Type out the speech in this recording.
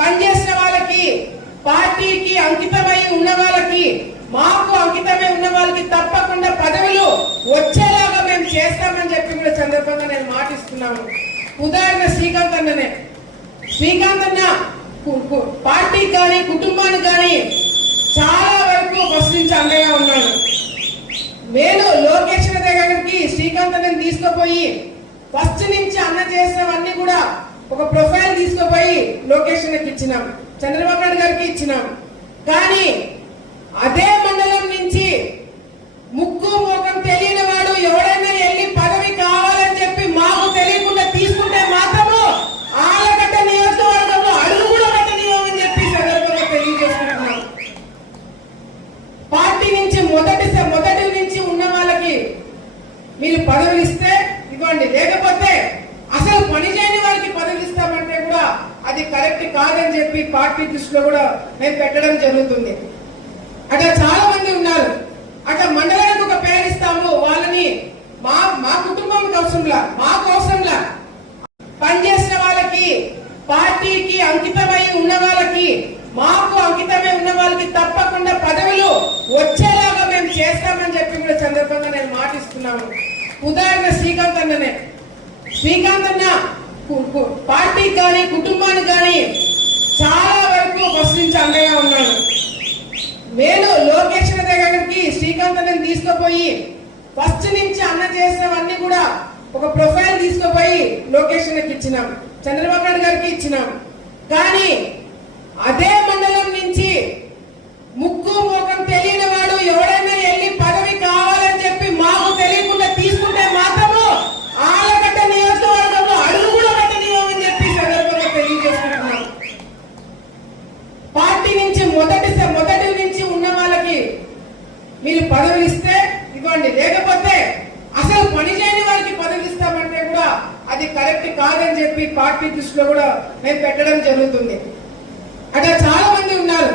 పనిచేసిన వాళ్ళకి, పార్టీకి అంకితమై ఉన్న వాళ్ళకి, మాకు అంకితమై ఉన్న వాళ్ళకి తప్పకుండా పదవులు వచ్చేలాగా మేము చేస్తామని చెప్పి కూడా సందర్భంగా నేను మాటిస్తున్నాను. ఉదాహరణ శ్రీకాంత్ అన్ననే. శ్రీకాంత్ అన్న పార్టీకి కానీ కుటుంబానికి కానీ చాలా వరకు ఫస్ట్ నుంచి అండగా ఉన్నాడు. నేను లోకేష్ దగ్గరికి శ్రీకాంత్ అన్నని తీసుకుపోయి ఫస్ట్ నుంచి అన్న చేసినవన్నీ కూడా ఒక ప్రొఫైల్ తీసుకుపోయి లోకేష్ అన్నకి ఇచ్చినాం, చంద్రబాబు నాయుడు గారికి ఇచ్చినాం. కానీ అదే మండలం నుంచి ముక్కు ముఖం తెలియని వాడు ఎవరైనా వెళ్ళి పదవి కావాలని చెప్పి మాకు తెలియకుండా తీసుకుంటే మాత్రము ఆలగడ్డ నియోజకవర్గంలో అడుగు కూడా పెట్టనివ్వమని చెప్పి సందర్భంగా తెలియజేస్తున్నాం. పార్టీ నుంచి మొదటి నుంచి ఉన్న వాళ్ళకి మీరు పదవులు ఇస్తే ఇవ్వండి, లేకపోతే అసలు పని చేయని వారికి పదవులు ఇస్తామంటే కూడా అది కరెక్ట్ కాదని చెప్పి పార్టీ దృష్టిలో కూడా మేము పెట్టడం జరుగుతుంది. అట్లా చాలా మంది ఉన్నారు. అట్లా మండలానికి ఒక పేరు ఇస్తాము, వాళ్ళని మా కుటుంబానికి అవసరంలా, మాకు అవసరంలా, పనిచేసిన వాళ్ళకి, పార్టీకి అంకితమై ఉన్న వాళ్ళకి, మాకు అంకితమై ఉన్న వాళ్ళకి తప్పకుండా పదవులు వచ్చేలాగా మేము చేస్తామని చెప్పి కూడా సందర్భంగా నేను మాటిస్తున్నాను. ఉదాహరణ శ్రీకాంత్ అన్ననే. శ్రీకాంత్ అన్న పార్టీకి కానీ కుటుంబానికి కానీ చాలా వరకు ఫస్ట్ నుంచి అండగా ఉన్నాడు. నేను లోకేష్ దగ్గరికి శ్రీకాంత్ అన్నని తీసుకుపోయి ఫస్ట్ నుంచి అన్న చేసినవన్నీ కూడా ఒక ప్రొఫైల్ తీసుకుపోయి లోకేష్ అన్నకి ఇచ్చినాం, చంద్రబాబు నాయుడు గారికి ఇచ్చినాం. కానీ అదే మండలం నుంచి ముక్కు ముఖం తెలియని వాడు ఎవరైనా వెళ్ళి పదవి కావాలని చెప్పి మాకు తెలియకుండా తీసుకుంటే మాత్రము ఆలగడ్డ నియోజకవర్గంలో అడుగు కూడా పెట్టనివ్వమని చెప్పి సందర్భంగా తెలియజేస్తున్నాం. పార్టీ నుంచి మొదటి నుంచి ఉన్న వాళ్ళకి మీరు పదవులు ఇస్తే ఇవ్వండి, లేకపోతే అసలు పని చేయని వారికి పదవులు ఇస్తామంటే కూడా అది కరెక్ట్ కాదని చెప్పి పార్టీ దృష్టిలో కూడా మేము పెట్టడం జరుగుతుంది. అట్లా చాలా మంది ఉన్నారు.